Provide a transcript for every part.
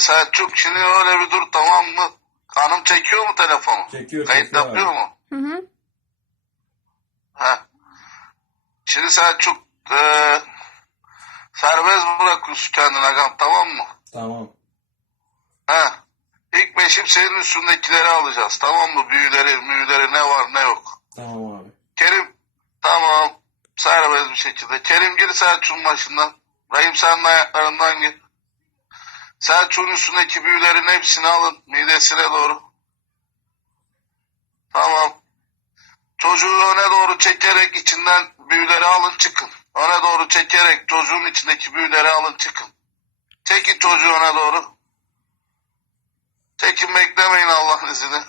Selçuk şimdi öyle bir dur tamam mı? Hanım çekiyor mu telefonu? Çekiyor, Kayıt çekiyor yapıyor abi. mu? Hı hı. Ha. Şimdi Selçuk eee serbest bırakıyorsun kendine agam tamam mı? Tamam. Ha. İlk beşim senin üstündekileri alacağız tamam mı? Büyüleri, müyüleri ne var ne yok. Tamam abi. Kerim tamam serbest bir şekilde. Kerim gir Selçuk'un başından. Rahim senin ayaklarından gir. Selçuk'un üstündeki büyülerin hepsini alın midesine doğru. Tamam. Çocuğu öne doğru çekerek içinden büyüleri alın çıkın. Öne doğru çekerek çocuğun içindeki büyüleri alın çıkın. Çekin çocuğu öne doğru. Çekin beklemeyin Allah'ın izniyle.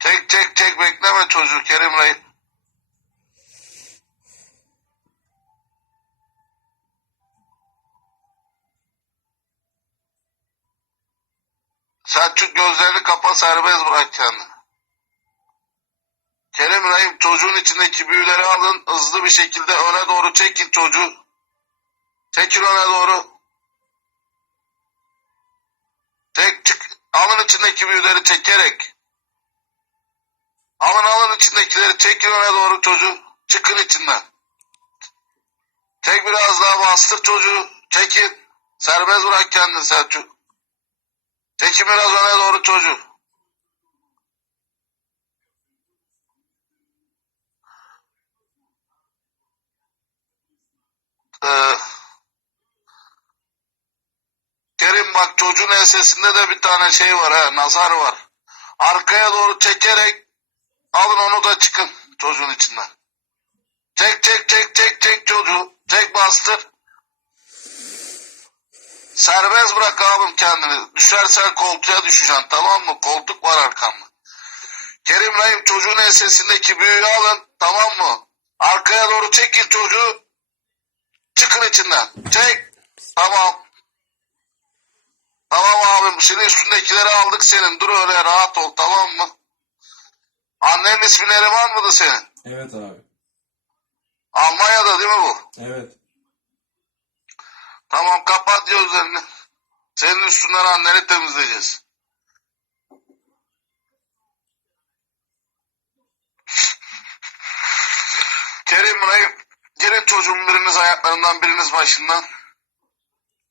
Çek çek çek bekleme çocuğu Kerim Bey. Selçuk gözlerini kapa serbest bırak kendini. Kerim Rahim çocuğun içindeki büyüleri alın hızlı bir şekilde öne doğru çekin çocuğu. Çekin öne doğru. Tek çık. Alın içindeki büyüleri çekerek. Alın alın içindekileri çekin öne doğru çocuğu. Çıkın içinden. Çek biraz daha bastır çocuğu. Çekin. Serbest bırak kendini Selçuk. Çekin biraz öne doğru çocuğu. Ee, Kerim bak çocuğun ensesinde de bir tane şey var ha nazar var. Arkaya doğru çekerek alın onu da çıkın çocuğun içinden. Çek çek çek çek çek çocuğu. Çek bastır. Serbest bırak abim kendini. Düşersen koltuğa düşeceksin tamam mı? Koltuk var arkanda. Kerim Rahim çocuğun ensesindeki büyüğü alın tamam mı? Arkaya doğru çekin çocuğu. Çıkın içinden. Çek. Tamam. Tamam abim. Senin üstündekileri aldık senin. Dur öyle rahat ol tamam mı? Annenin ismi Neriman mıydı senin? Evet abi. Almanya'da değil mi bu? Evet. Tamam kapat gözlerini. Senin üstünden anneni temizleyeceğiz. Kerim Rahim, girin çocuğun biriniz ayaklarından biriniz başından.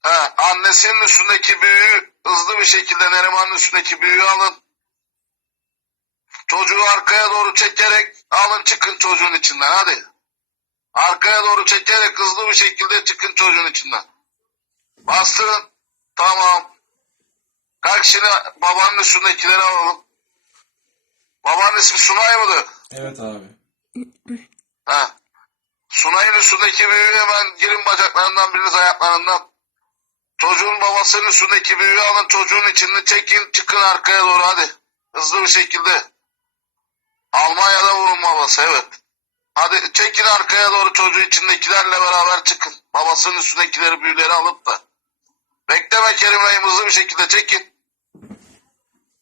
Ha, annesinin üstündeki büyüğü hızlı bir şekilde Neriman'ın üstündeki büyüğü alın. Çocuğu arkaya doğru çekerek alın çıkın çocuğun içinden hadi. Arkaya doğru çekerek hızlı bir şekilde çıkın çocuğun içinden. Bastırın. Tamam. Kalk şimdi babanın üstündekileri alalım. Babanın ismi Sunay mıydı? Evet abi. Ha. Sunay'ın üstündeki büyüğü hemen girin bacaklarından biriniz ayaklarından. Çocuğun babasının üstündeki büyüğü alın çocuğun içini çekin çıkın arkaya doğru hadi. Hızlı bir şekilde. Almanya'da vurun babası evet. Hadi çekin arkaya doğru çocuğu içindekilerle beraber çıkın. Babasının üstündekileri büyüleri alıp da. Bekleme Kerim Rahim hızlı bir şekilde çekin.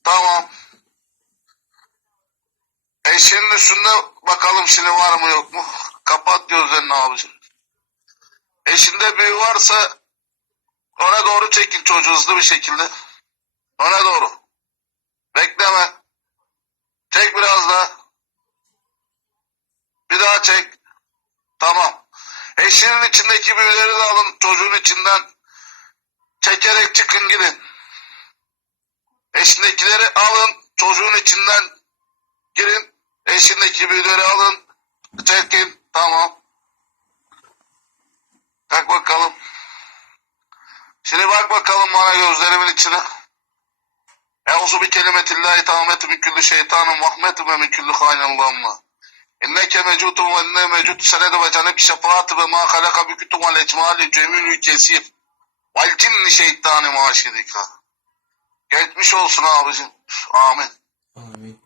Tamam. Eşinin üstünde bakalım şimdi var mı yok mu? Kapat gözlerini abicim. Eşinde büyü varsa öne doğru çekin çocuğu hızlı bir şekilde. Öne doğru. Bekleme. Çek biraz daha. Bir daha çek. Tamam. Eşinin içindeki büyüleri de alın çocuğun içinden. Çekerek çıkın gidin. Eşindekileri alın çocuğun içinden girin. Eşindeki büyüleri alın. Çekin. Tamam. Kalk bakalım. Şimdi bak bakalım bana gözlerimin içine. Euzu bi kelimetillahi tammeti min kulli şeytanın vahmeti ve min kulli haynin lamma. İnneke mecutun ve inne mecut senede ve canib şefaatı ve ma halaka bi kütüm vel ecmali cemilü kesif. Vel cinni şeytani maşidika. Geçmiş olsun abicim. Amin. Amin.